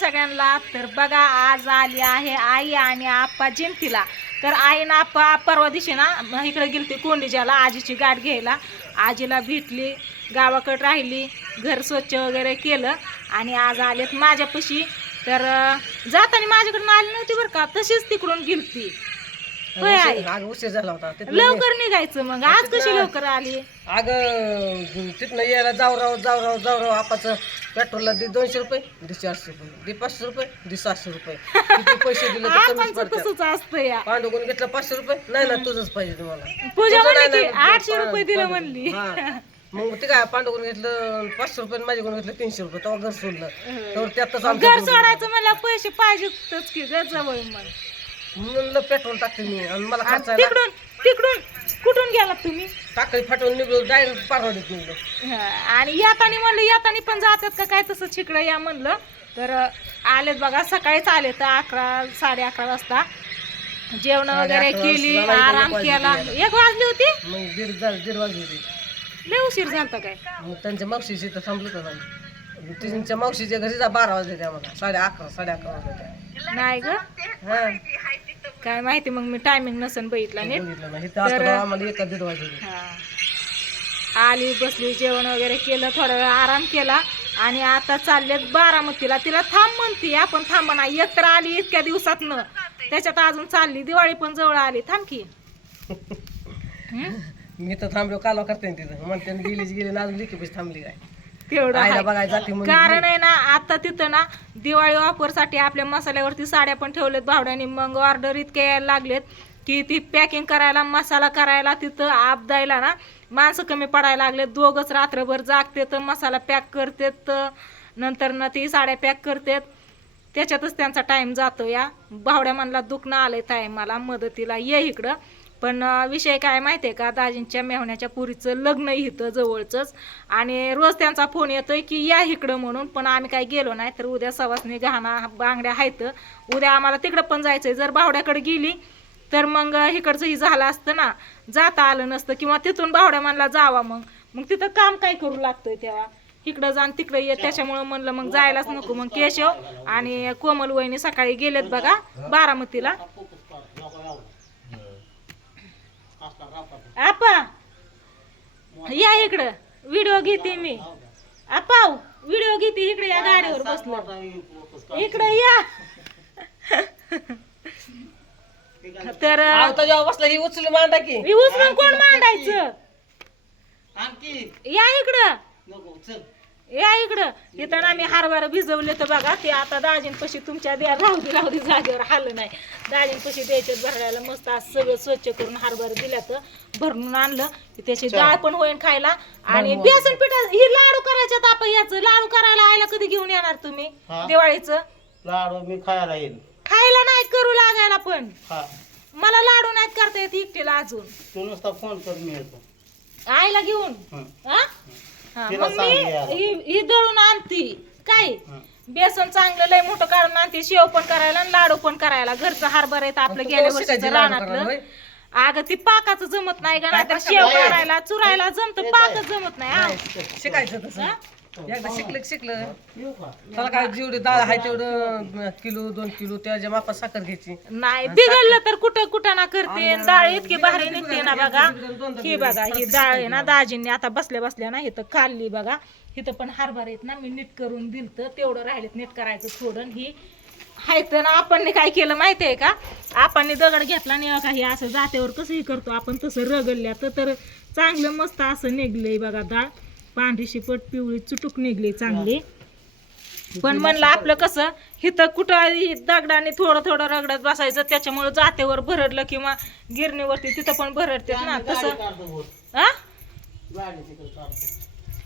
सगळ्यांना. तर बघा आज आली आहे आई आणि आप्पा जिंतीला. तर आई ना आप्पा परवा दिवशी ना इकडे गेलती कोंडीच्याला आजीची गाठ घ्यायला. आजीला भेटली, गावाकडे राहिली, घर स्वच्छ वगैरे केलं आणि आज आलेत माझ्यापाशी. तर जाताना माझ्याकडून आली नव्हती बरं का, तशीच तिकडून गेलती. उशीर झाला होता लवकर निघायचं मग. आज कशी लवकर आली? अगं तिथनं यायला जाऊ आपाचं पेट्रोलला दे 200 रुपये, दे 400 रुपये, दे 500 रुपये, दे 700 रुपये. किती पैसे दिले तर कमीच आपांचं पडतात. तसंच असतं या. पांडुगुण घेतलं 500 रुपये, नाही ना तुझंच पाहिजे तुम्हाला. पूजा तुझं म्हणली नाही, की नाही, 800 रुपये दिलं म्हणली. हा. मग ते काय पांडुगुण घेतलं 500 रुपये, माझ्याकडून घेतलं 300 रुपये, तेव्हा घर सोडलं. तर त्यातच घर सोडायचं मला पैसे पाहिजेतच की घर जवळ. मग म्हणलं पेट्रोल टाकते मी आणि मला आणि खर्चायला तिकडून तिकडून कुठून गेलात तुम्ही? टाकळी फाटवून निघलो, डायरेक्ट पारवाडीत निघलो. आणि येतानी म्हणलं येतानी पण जातात का काय तसं छिकडं या म्हणलं. तर आलेत बघा, सकाळीच आले तर 11 11:30 वाजता जेवण वगैरे केली, आराम केला. 1 वाजली होती. मग दीड वाजली होती. लय उशीर झालता काय? मग त्यांच्या मावशीची तर थांबलो होतो आम्ही. त्यांच्या मावशीच्या घरी 12 वाजले त्या मला, 11:30 वाजले त्या. नाही ग, हा काय माहिती मग मी टायमिंग नसन बघितला नीट. बघितलं नाही इथं असतं आम्हाला 1-1:30 वाजले. आली, बसली, जेवण वगैरे केलं, थोडा वेळ आराम केला आणि आता चाललेत बारामतीला. तिला थांब म्हणती, आपण थांब ना. एक तर आली इतक्या दिवसात न, त्याच्यात अजून चालली. दिवाळी पण जवळ आली, थांब की. मी तर थांबलो, कालवा करते तिथं म्हणते गेली ना, अजून लिखी पैसे थांबली काय तेवढं आईला आहे. बघायला जाते म्हणून. कारण आहे ना आता तिथं ना दिवाळी ऑफरसाठी आपल्या मसाल्यावरती साड्या पण ठेवलेत भावड्यानी. मग ऑर्डर इतके यायला लागलेत की ती पॅकिंग करायला, मसाला करायला, तिथं आप द्यायला ना माणसं कमी पडायला लागलेत. दोघंच रात्रभर जागते तर मसाला पॅक करतेत, नंतर ना ती साड्या पॅक करतेत. त्याच्यातच त्यांचा टाइम जातो. या भावड्या म्हणला दुखणं आलंय ताई मला, मदतीला ये इकडं. पण विषय काय माहिती आहे का, दाजींच्या मेहण्याच्या पुरीचं लग्न इथं जवळचंच आणि रोज त्यांचा फोन येतोय की या इकडं म्हणून. पण आम्ही काय गेलो नाही. तर उद्या सवासनी गहना बांगड्या आहेत, उद्या आम्हाला तिकडं पण जायचंय. जर भावड्याकडे गेली तर मग इकडचंही झालं असतं ना, जाता आलं नसतं. किंवा तिथून भावड्या म्हणला जावा, मग तिथं काम काय करू लागतंय तेव्हा, इकडं जाण तिकडं ये. त्याच्यामुळं म्हणलं मग जायलाच नको. मग केशव आणि कोमल वहिनी सकाळी गेलेत बघा बारामतीला. आपा या इकडं, व्हिडिओ घेते मी. आपा व्हिडिओ घेते इकडे, या गाडीवर बसलो, इकडे या. तर जेव्हा बसला ही उचलून मांडा की. उचलून कोण मांडायचं? या इकडं, या इकडं. इथं आम्ही हरभरा भिजवले तर बघा ते आता दाजींपाशी तुमच्या द्या. राहू दे जागेवर हाल नाही. दाजींपाशी द्यायचे भरायला. मस्त आज सगळं स्वच्छ करून हरभरा दिल्या तर भरून आणलं की त्याची डाळ पण होईन खायला. आणि बेसन पिठा ही लाडू करायच्यात. आपण याचं लाडू करायला आयला कधी घेऊन येणार तुम्ही दिवाळीचं? लाडू मी खायला येईल. खायला नाही करू लागायला. पण मला लाडू नाहीत करता येत एकटीला अजून. तू नुसता फोन कर, मी येतो आईला घेऊन. मग मी ही दळून आणती काय, बेसन चांगलं लय मोठं काढून आणते. शेव पण करायला आणि लाडू पण करायला. घरचं हरभरा येतं आपलं गेल्या वर्षीचं रानातलं. अगं ती पाकाचं जमत नाही का, नाहीतर शेव करायला चुरायला जमत, पाकच जमत नाही. शिकायचं तसं एकदा शिकलं त्याला काय जेवढी डाळ आहे तेवढं किलो 2 किलो त्याच्या मापात साखर घ्यायची. नाही बिघडलं तर कुठं ना करते. डाळ इतकी भारी निघते ना बघा. ही बघा ही डाळ आहे ना दाजींनी आता बसल्या ना इथं खाल्ली बघा. इथं पण हरभरा आहेत ना मी नीट करून दिलत, तेवढं राहिलेत नीट करायचं थोडं. ही हायत ना आपण काय केलं माहितीये का, आपण दगड घेतला नाही का, हे असं जात्यावर कसंही करतो आपण तसं रगडल्या तर चांगलं मस्त असं निघलंय बघा. डाळ पांढरी शिपट पिवळी चुटूक निघली चांगली. पण म्हणलं आपलं कसं इथं कुठं दगडाने थोडं रगडत बसायचं, त्याच्यामुळे जातेवर भरडलं किंवा गिरणीवरती तिथं पण भरडते ना तसं.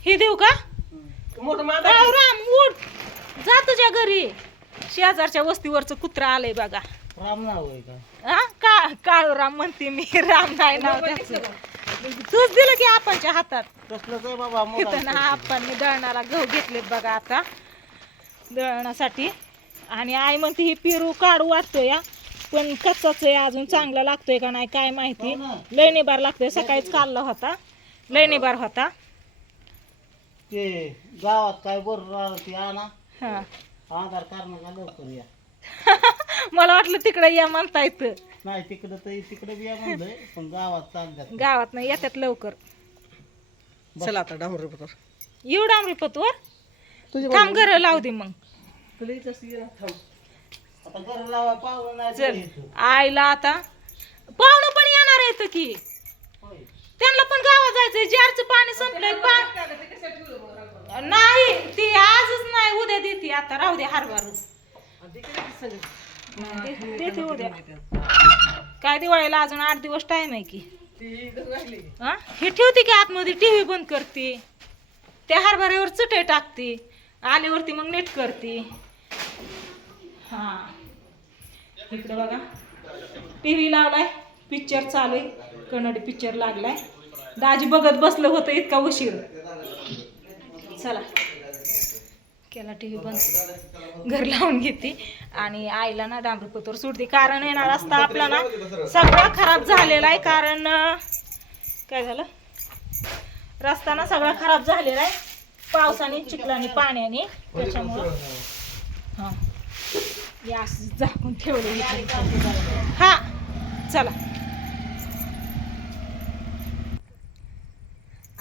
हे देऊ का राम? उठ जा तुझ्या घरी. शेजारच्या वस्तीवरचं कुत्रा आलंय बघा. राम नाव आहे का? का काळू राम म्हणते मी, राम नाही नाव त्याचं. तूच दिलं की आपणच्या हातात. कसलंच आहे बाबा. तिथं ना आपण दळणाला गहू घेतलेत बघा आता दळणासाठी. आणि आई म्हणते ही पेरू काढू वाटतोय या, पण कच्चाच आहे अजून. चांगला लागतोय का नाही काय माहिती. लय निबार लागतोय. सकाळीच काढला होता, लय निबार होता. ते गावात काय बरं ती आणा हा आधार काढणं का लवकर या. मला वाटलं तिकडे या म्हणता येतं. नाही तिकडे बी या म्हणलंय पण गावात चालल्यात. गावात नाही येतात लवकर. चला आता डांबरे पत्र येऊ डांबरीपतवर तुझी थांब घर लावू दे मग. तुला इथं ये ना, थांब. आता घर लावा पाहुणं नाही चल इथं. आईला आता पाहुणं पण येणार आहेत की होय. त्यांना पण गावात जायचंय. जारचं पाणी संपलंय. नाही ती आजच नाही उद्या देते. आता राहू दे हरभराच देते उद्या. काय दिवाळीला अजून 8 दिवस टाइम आहे की. हा हे ठेवते की आतमध्ये टीव्ही बंद करते. त्या हरभऱ्यावर चटई टाकते. आल्यावरती मग नीट करते. हा इकडे बघा टीव्ही लावलाय. पिक्चर चालू आहे. कन्नडी पिक्चर लागलाय. दाजी बघत बसलं होतं इतका उशीर. चला केला टीव्ही बंद. घर लावून घेते आणि आईला ना डांबरीपतवर सोडते. कारण येणार रस्ता आपला ना सगळा खराब झालेला आहे. कारण काय झालं रस्ता ना सगळा खराब झालेला आहे पावसाने चिखलाने पाण्याने. त्याच्यामुळं हा या असं झाकून ठेवलं. हा चला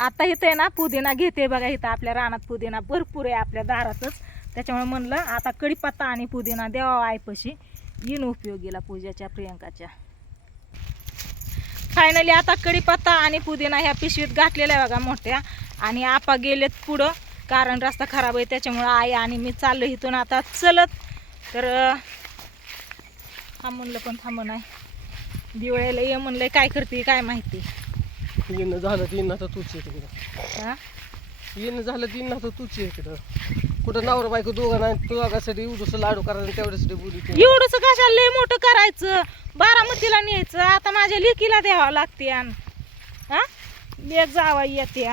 आता इथे आहे ना पुदिना घेते बघा. इथं आपल्या रानात पुदिना भरपूर आहे आपल्या दारातच. त्याच्यामुळे म्हणलं आता कढीपत्ता आणि पुदिना द्यावा आईपाशी. येईन उपयोगीला पूजाच्या प्रियंकाच्या. फायनली आता कढीपत्ता आणि पुदिना ह्या पिशवीत घातलेल्या आहे बघा मोठ्या. आणि आपा गेलेत पुढं कारण रस्ता खराब आहे. त्याच्यामुळं आई आणि मी चाललो इथून आता चलत. तर थांबूनलं पण थांबून आहे. दिवाळीला ये म्हणलंय काय करते काय माहिती. येणं झालं तर येणं तर तूच आहे तिकडं. हा येणं झालं तर येणं तर तूच आहे तिकडं. कुठं नवरा बायको दोघं नाही. तुझ्यासाठी एवढंसं लाडू करायला तेवढ्यासाठी बोलू. एवढंच कशाला लय मोठं करायचं. बारामतीला न्यायचं. आता माझ्या लेकीला द्यावं लागते. हा लेक जावा येते.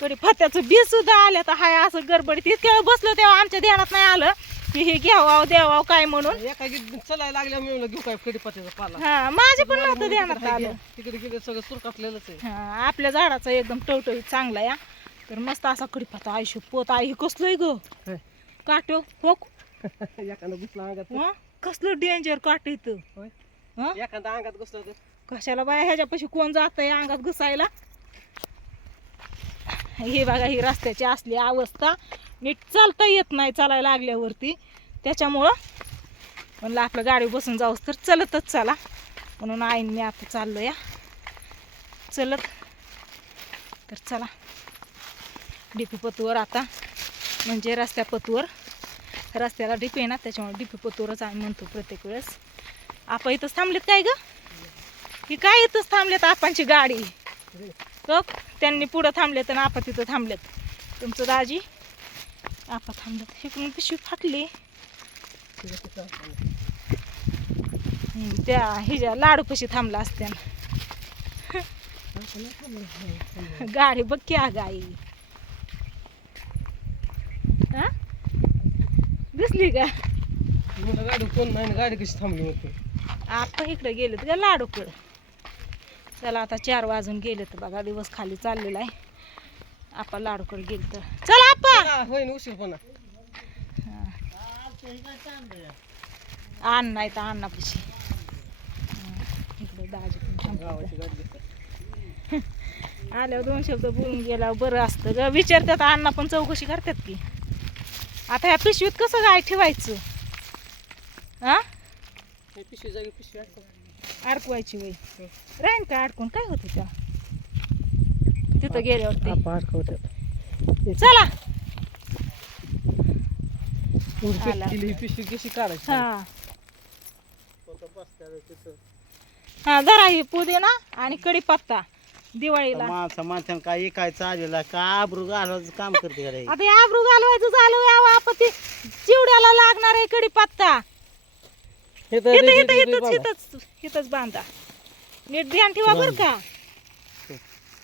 कढीपत्त्याचं बी सुद्धा आलं तर हाय असं गडबडीत. इतक्या वेळ बसलो तेव्हा आमच्या ध्यानात नाही आलं की हे घ्यावं द्यावं काय म्हणून. एका चलायला लागल्या मी म्हणलं घेऊ काय कढीपत्त्याचा पाला. हा माझे पण नव्हतं ध्यानात आलं. तिकडे गेले सगळं सुरकाटलेलंच आहे. हा आपल्या झाडाचा एकदम टवटवीत चांगला या. तर मस्त असा कढीपत्ता आयुष्य पोत आई हे कसलंय ग होय. काटो हो एखादा घुसला अंगात. कसलं डेंजर काट इथं. होय. हा एखादा अंगात घुसला तर कशाला बाया ह्याच्यापाशी कोण जातंय अंगात घुसायला. हे बघा ही रस्त्याची असली अवस्था. नीट चालता येत नाही चालायला लागल्यावरती. त्याच्यामुळं म्हणलं आपलं गाडी बसून जाऊस तर चलतच चला म्हणून आईन मी आता चाललो या चलत. तर चला डीपी पतवर आता म्हणजे रस्त्या पतवर. रस्त्याला डीपी आहे ना त्याच्यामुळे डीपी पतवरच आम्ही म्हणतो प्रत्येक वेळेस. आपण इथंच थांबलेत काय ग. ही काय इथंच थांबलेत आपांची गाडी. कप त्यांनी पुढं थांबलेत आणि आपा तिथं थांबलेत. तुमचं दाजी आपा थांबलेत. इकडून पिशवी फाटली. त्या हिच्या लाडूपाशी थांबला असत्या. गाडी बघ की गाई. हा दिसली का. म्हणलं गाडी कोण नाही. गाडी कशी थांबली होती. आपण इकडे गेलेत का लाडूकडं. चला आता 4 वाजून गेलेत बघा. दिवस खाली चाललेला आहे. आपण लाडूकडे गेलो तर चला आपा. होईन उशीर पण. आण नाही तर अन्नापाशी. इकडे दाजी पण गावाची गाडी घेतात. आल्यावर 2 शब्द बोलून गेल्यावर बरं असतं ग. विचारतात अण्णा पण चौकशी करतात की. आता ह्या पिशवीत कसं काय ठेवायचं. हा पिशवी जागी पिशवी अडकवायची वय राहीन का अडकून काय होतं त्या तिथं गेल्यावरती. चला पिशवी कशी काढायची. हा हा जरा ही पुदिना आणि कढीपत्ता दिवाळीला. माणसानं काय काय चालेल का आबरू घालवायचं काम करते का. आता हे आबरू घालवायचं चालू यावं आपण ते चिवड्याला लागणार आहे कढीपत्ता. इथंच बांधा. नीट ध्यान ठेवा बर का.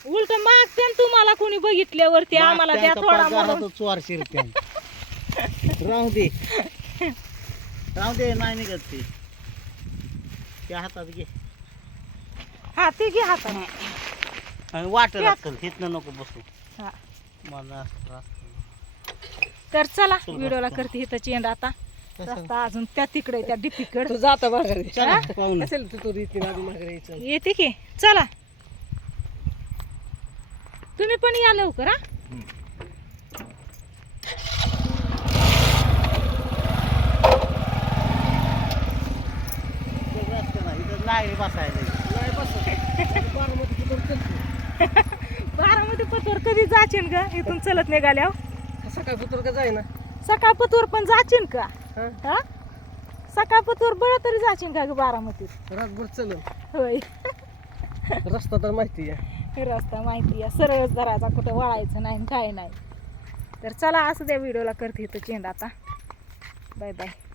उलट मागते तुम्हाला कोणी बघितल्यावरती आम्हाला द्या थोडा म्हणून. 400 रुपये राहू दे राहू दे नाही निघत ते. त्या हातात घे. हा ते घे हातात. वाटत असेल इथनं नको बसू. हा मला तर चला व्हिडिओला करते इथं चेंड आता रस्ता अजून त्या तिकडे त्या डिपीकडे तू जाता माघारी चला पाहून असेल तू रीती आधी माघारी यायचं येते की चला तुम्ही पण या लवकर हा इथं नाही बसायला नाही बस बारामती कुठं चलतो बारामती पतवर कधी जाचीन ग इथून चलत निघाल्यावर सकाळ पुत्र का जाईना सकाळ पतवर पण जाचीन का हा हा सकाळ पतवर बळ तरी जाचीन का ग बारामतीत रातभर चलन होय रस्ता तर माहिती आहे रस्ता माहिती आहे सरळच धरायचा कुठं वळायचं नाही आणि काय नाही तर चला असं त्या व्हिडिओला करते इथं चेंड आता बाय बाय